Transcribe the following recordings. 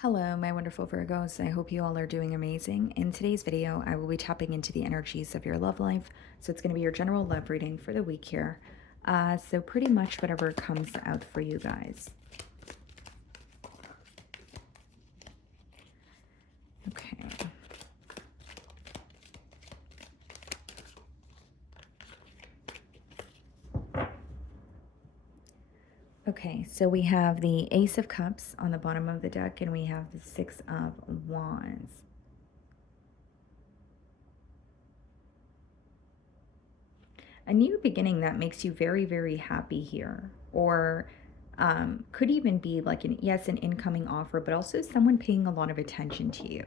Hello, my wonderful Virgos. I hope you all are doing amazing. In today's video, I will be tapping into the energies of your love life. So it's going to be your general love reading for the week here. So pretty much whatever comes out for you guys. Okay. Okay, so we have the Ace of Cups on the bottom of the deck, and we have the Six of Wands. A new beginning that makes you very, very happy here. Or could even be like an incoming offer, but also someone paying a lot of attention to you.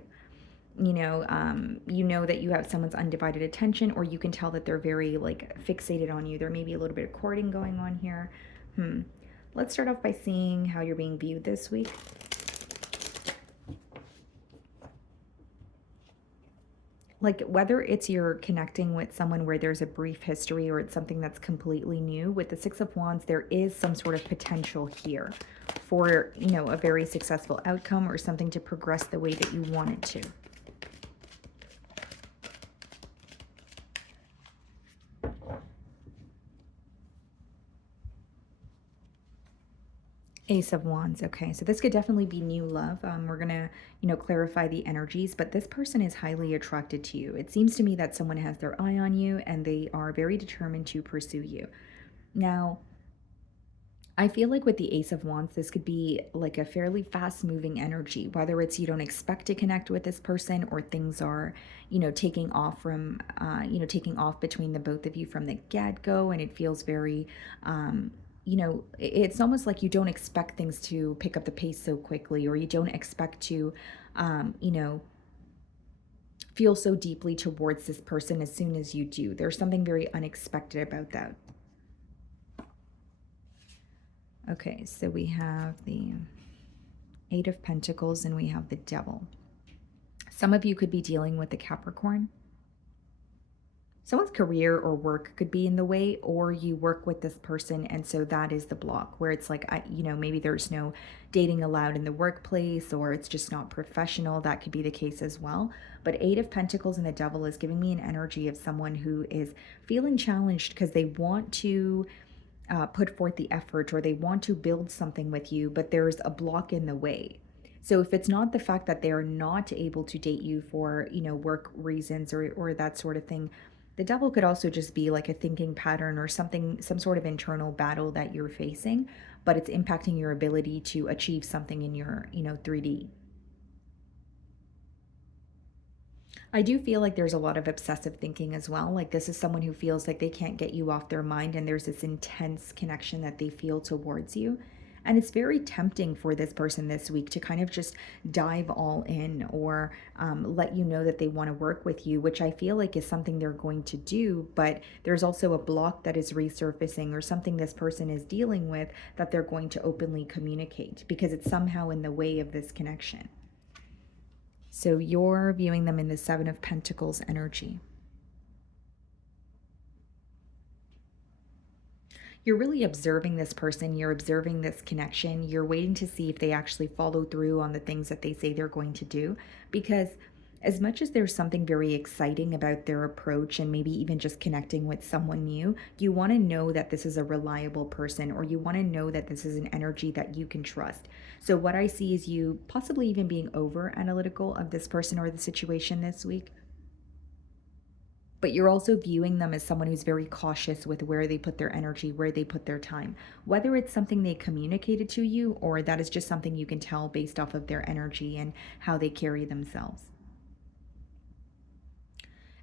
You know that you have someone's undivided attention, or you can tell that they're very like fixated on you. There may be a little bit of courting going on here. Let's start off by seeing how you're being viewed this week. Like whether it's you're connecting with someone where there's a brief history or it's something that's completely new, with the Six of Wands, there is some sort of potential here for, a very successful outcome or something to progress the way that you want it to. Ace of Wands. Okay, so this could definitely be new love. We're gonna, clarify the energies, but this person is highly attracted to you. It seems to me that someone has their eye on you and they are very determined to pursue you. Now, I feel like with the Ace of Wands, this could be like a fairly fast moving energy, whether it's you don't expect to connect with this person or things are, taking off from, taking off between the both of you from the get go. And it feels very, it's almost like you don't expect things to pick up the pace so quickly, or you don't expect to, feel so deeply towards this person as soon as you do. There's something very unexpected about that. Okay, so we have the Eight of Pentacles and we have the Devil. Some of you could be dealing with the Capricorn. Someone's career or work could be in the way, or you work with this person and so that is the block where it's like, maybe there's no dating allowed in the workplace, or it's just not professional. That could be the case as well. But Eight of Pentacles and the Devil is giving me an energy of someone who is feeling challenged because they want to put forth the effort, or they want to build something with you, but there's a block in the way. So if it's not the fact that they're not able to date you for, work reasons or that sort of thing, the Devil could also just be like a thinking pattern or something, some sort of internal battle that you're facing, but it's impacting your ability to achieve something in your, 3D. I do feel like there's a lot of obsessive thinking as well. Like this is someone who feels like they can't get you off their mind, and there's this intense connection that they feel towards you. And it's very tempting for this person this week to kind of just dive all in, or let you know that they want to work with you, which I feel like is something they're going to do. But there's also a block that is resurfacing, or something this person is dealing with that they're going to openly communicate because it's somehow in the way of this connection. So you're viewing them in the Seven of Pentacles energy. You're really observing this person. You're observing this connection. You're waiting to see if they actually follow through on the things that they say they're going to do. Because as much as there's something very exciting about their approach and maybe even just connecting with someone new, you want to know that this is a reliable person, or you want to know that this is an energy that you can trust. So what I see is you possibly even being over analytical of this person or the situation this week. But you're also viewing them as someone who's very cautious with where they put their energy, where they put their time, whether it's something they communicated to you or that is just something you can tell based off of their energy and how they carry themselves.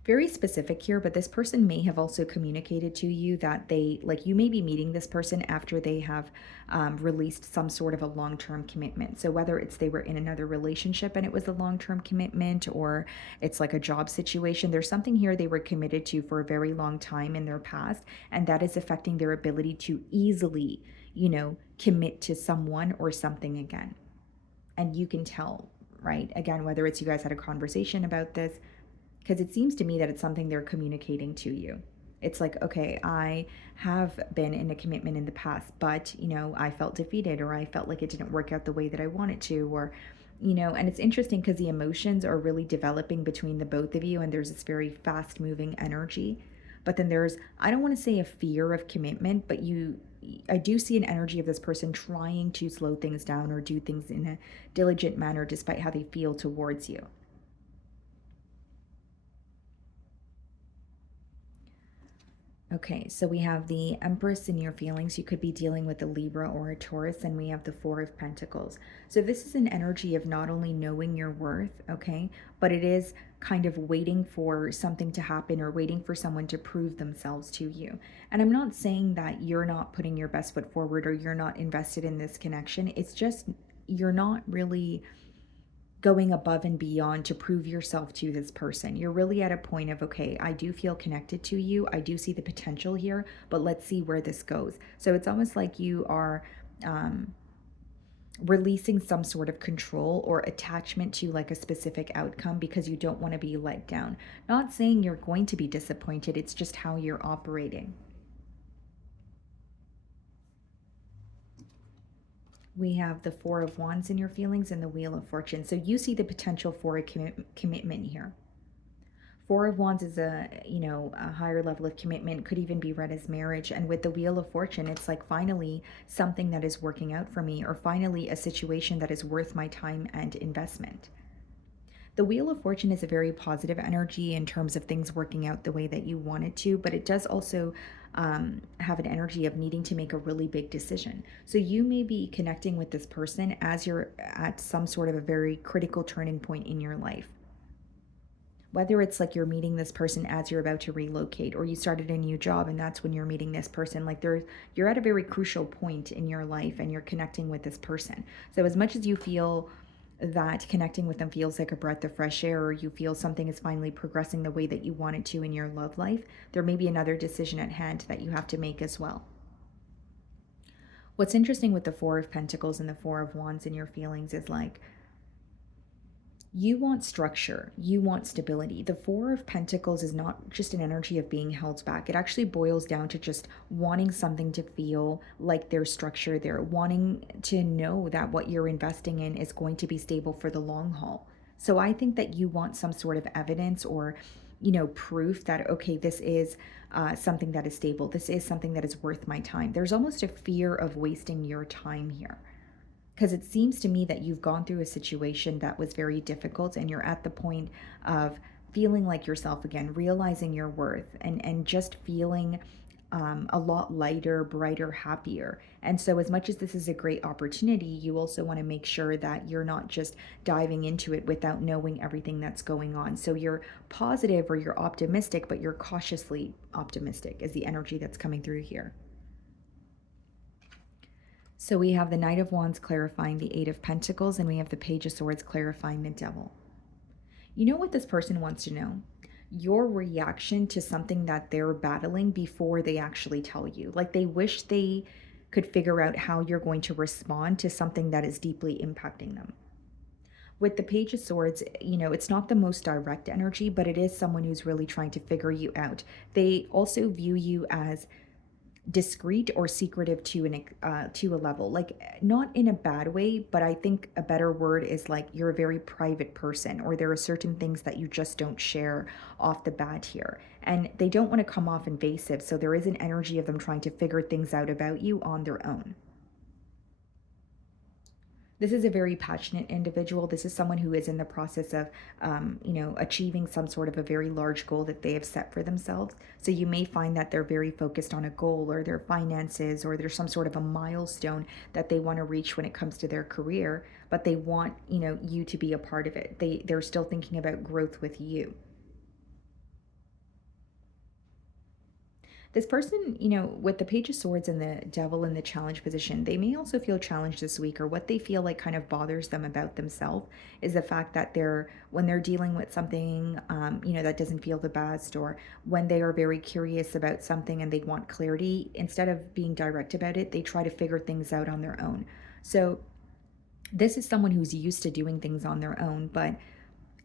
Very specific here, but this person may have also communicated to you that they, like, you may be meeting this person after they have released some sort of a long-term commitment. So whether it's they were in another relationship and it was a long-term commitment, or it's like a job situation, there's something here they were committed to for a very long time in their past, and that is affecting their ability to easily, commit to someone or something again. And you can tell, right? Again, whether it's you guys had a conversation about this, because it seems to me that it's something they're communicating to you. It's like, okay, I have been in a commitment in the past, but, I felt defeated, or I felt like it didn't work out the way that I wanted to, or And it's interesting because the emotions are really developing between the both of you, and there's this very fast moving energy. But then there's, I don't want to say a fear of commitment, but I do see an energy of this person trying to slow things down or do things in a diligent manner despite how they feel towards you. Okay, so we have the Empress in your feelings. You could be dealing with a Libra or a Taurus, and we have the Four of Pentacles. So this is an energy of not only knowing your worth, okay, but it is kind of waiting for something to happen or waiting for someone to prove themselves to you. And I'm not saying that you're not putting your best foot forward or you're not invested in this connection. It's just you're not really going above and beyond to prove yourself to this person. You're really at a point of, okay, I do feel connected to you. I do see the potential here, but let's see where this goes. So it's almost like you are releasing some sort of control or attachment to like a specific outcome because you don't want to be let down. Not saying you're going to be disappointed, it's just how you're operating. We have the Four of Wands in your feelings and the Wheel of Fortune. So you see the potential for a commitment here. Four of Wands is a higher level of commitment, could even be read as marriage. And with the Wheel of Fortune, it's like finally something that is working out for me, or finally a situation that is worth my time and investment. The Wheel of Fortune is a very positive energy in terms of things working out the way that you want it to, but it does also have an energy of needing to make a really big decision. So you may be connecting with this person as you're at some sort of a very critical turning point in your life. Whether it's like you're meeting this person as you're about to relocate, or you started a new job and that's when you're meeting this person, like you're at a very crucial point in your life and you're connecting with this person. So as much as you feel that connecting with them feels like a breath of fresh air, or you feel something is finally progressing the way that you want it to in your love life, there may be another decision at hand that you have to make as well. What's interesting with the Four of Pentacles and the Four of Wands in your feelings is like, you want structure, you want stability. The Four of Pentacles is not just an energy of being held back. It actually boils down to just wanting something to feel like there's structure there, wanting to know that what you're investing in is going to be stable for the long haul. So I think that you want some sort of evidence or, proof that, okay, this is something that is stable. This is something that is worth my time. There's almost a fear of wasting your time here. Because it seems to me that you've gone through a situation that was very difficult and you're at the point of feeling like yourself again, realizing your worth, and just feeling a lot lighter, brighter, happier. And so, as much as this is a great opportunity, you also want to make sure that you're not just diving into it without knowing everything that's going on. So, you're positive or you're optimistic, but you're cautiously optimistic, is the energy that's coming through here. So we have the Knight of Wands clarifying the Eight of Pentacles, and we have the Page of Swords clarifying the Devil. You know what this person wants to know? Your reaction to something that they're battling before they actually tell you. Like they wish they could figure out how you're going to respond to something that is deeply impacting them. With the Page of Swords, it's not the most direct energy, but it is someone who's really trying to figure you out. They also view you as discreet or secretive to a level, like not in a bad way, but I think a better word is like you're a very private person, or there are certain things that you just don't share off the bat here, and they don't want to come off invasive, so there is an energy of them trying to figure things out about you on their own. This is a very passionate individual. This is someone who is in the process of, achieving some sort of a very large goal that they have set for themselves. So you may find that they're very focused on a goal or their finances, or there's some sort of a milestone that they want to reach when it comes to their career, but they want, you to be a part of it. They're still thinking about growth with you. This person, with the Page of Swords and the Devil in the challenge position, they may also feel challenged this week, or what they feel like kind of bothers them about themselves is the fact that when they're dealing with something, that doesn't feel the best, or when they are very curious about something and they want clarity, instead of being direct about it, they try to figure things out on their own. So this is someone who's used to doing things on their own, but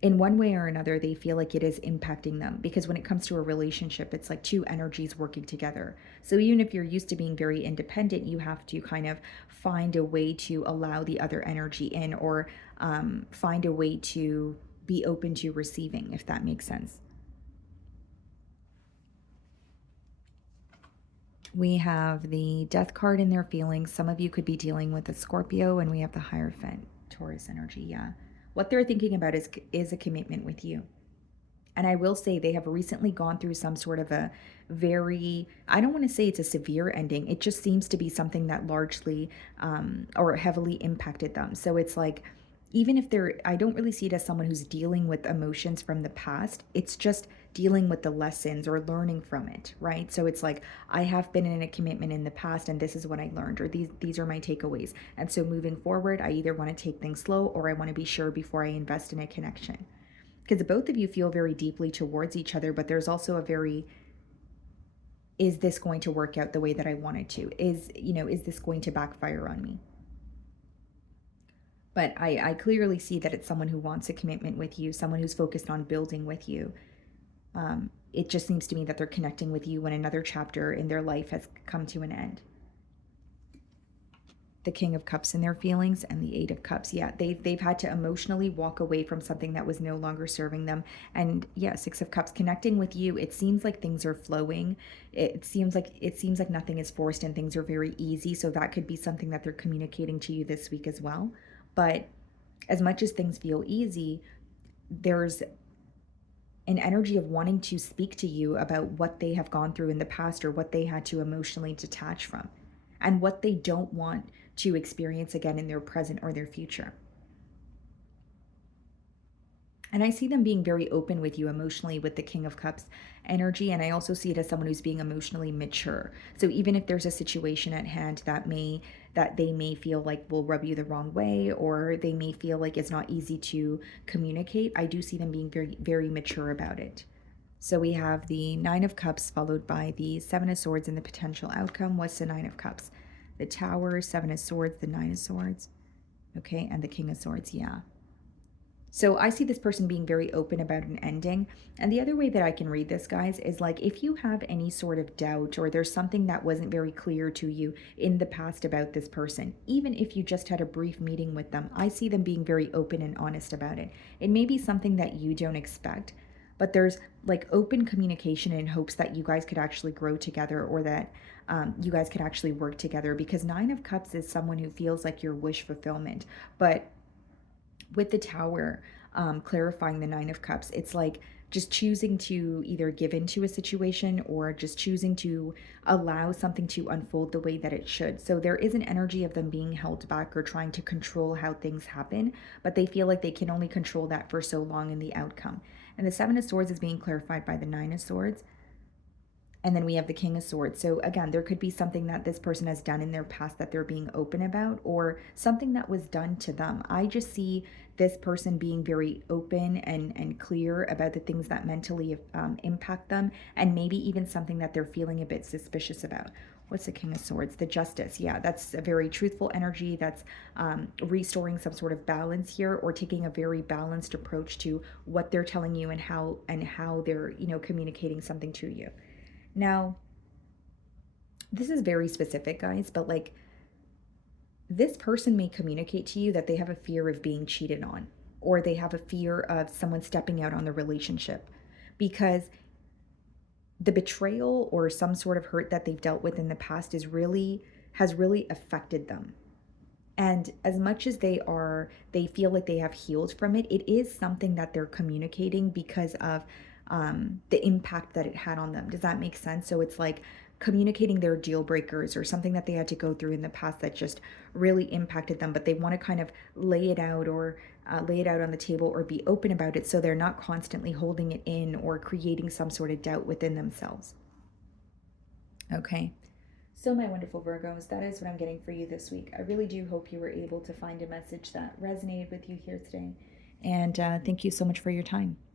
In one way or another, they feel like it is impacting them, because when it comes to a relationship, it's like two energies working together. So even if you're used to being very independent, you have to kind of find a way to allow the other energy in, or find a way to be open to receiving, if that makes sense. We have the Death card in their feelings. Some of you could be dealing with a Scorpio, and we have the Hierophant, Taurus energy. Yeah. What they're thinking about is a commitment with you. And I will say they have recently gone through some sort of a very, I don't want to say it's a severe ending. It just seems to be something that largely or heavily impacted them. So it's like, even if they're, I don't really see it as someone who's dealing with emotions from the past. It's just dealing with the lessons or learning from it, right? So it's like, I have been in a commitment in the past, and this is what I learned, or these are my takeaways. And so moving forward, I either want to take things slow, or I want to be sure before I invest in a connection, because both of you feel very deeply towards each other, but there's also a very, is this going to work out the way that I want it to? Is this going to backfire on me? But I clearly see that it's someone who wants a commitment with you, someone who's focused on building with you. It just seems to me that they're connecting with you when another chapter in their life has come to an end. The King of Cups in their feelings, and the Eight of Cups. Yeah, they've had to emotionally walk away from something that was no longer serving them. And yeah, Six of Cups connecting with you. It seems like things are flowing. It seems like nothing is forced and things are very easy. So that could be something that they're communicating to you this week as well. But as much as things feel easy, there's an energy of wanting to speak to you about what they have gone through in the past, or what they had to emotionally detach from, and what they don't want to experience again in their present or their future. And I see them being very open with you emotionally with the King of Cups energy. And I also see it as someone who's being emotionally mature. So even if there's a situation at hand that they may feel like will rub you the wrong way, or they may feel like it's not easy to communicate, I do see them being very, very mature about it. So we have the Nine of Cups followed by the Seven of Swords, and the potential outcome. What's the Nine of Cups? The Tower, Seven of Swords, the Nine of Swords. Okay, and the King of Swords, yeah. So I see this person being very open about an ending. And the other way that I can read this, guys, is like, if you have any sort of doubt, or there's something that wasn't very clear to you in the past about this person, even if you just had a brief meeting with them, I see them being very open and honest about it. It may be something that you don't expect, but there's like open communication in hopes that you guys could actually grow together, or that you guys could actually work together, because Nine of Cups is someone who feels like your wish fulfillment. But with the Tower, clarifying the Nine of Cups, it's like just choosing to either give into a situation, or just choosing to allow something to unfold the way that it should. So there is an energy of them being held back, or trying to control how things happen, but they feel like they can only control that for so long in the outcome. And the Seven of Swords is being clarified by the Nine of Swords. And then we have the King of Swords. So again, there could be something that this person has done in their past that they're being open about, or something that was done to them. I just see this person being very open and clear about the things that mentally impact them, and maybe even something that they're feeling a bit suspicious about. What's the King of Swords? The Justice. Yeah, that's a very truthful energy. That's restoring some sort of balance here, or taking a very balanced approach to what they're telling you, and how they're communicating something to you. Now, this is very specific, guys, but like, this person may communicate to you that they have a fear of being cheated on, or they have a fear of someone stepping out on the relationship, because the betrayal or some sort of hurt that they've dealt with in the past has really affected them. And as much as they feel like they have healed from it, it is something that they're communicating because of the impact that it had on them. Does that make sense? So it's like communicating their deal breakers, or something that they had to go through in the past that just really impacted them, but they want to kind of lay it out, or lay it out on the table, or be open about it, so they're not constantly holding it in, or creating some sort of doubt within themselves. Okay. So, my wonderful Virgos, that is what I'm getting for you this week. I really do hope you were able to find a message that resonated with you here today. And thank you so much for your time.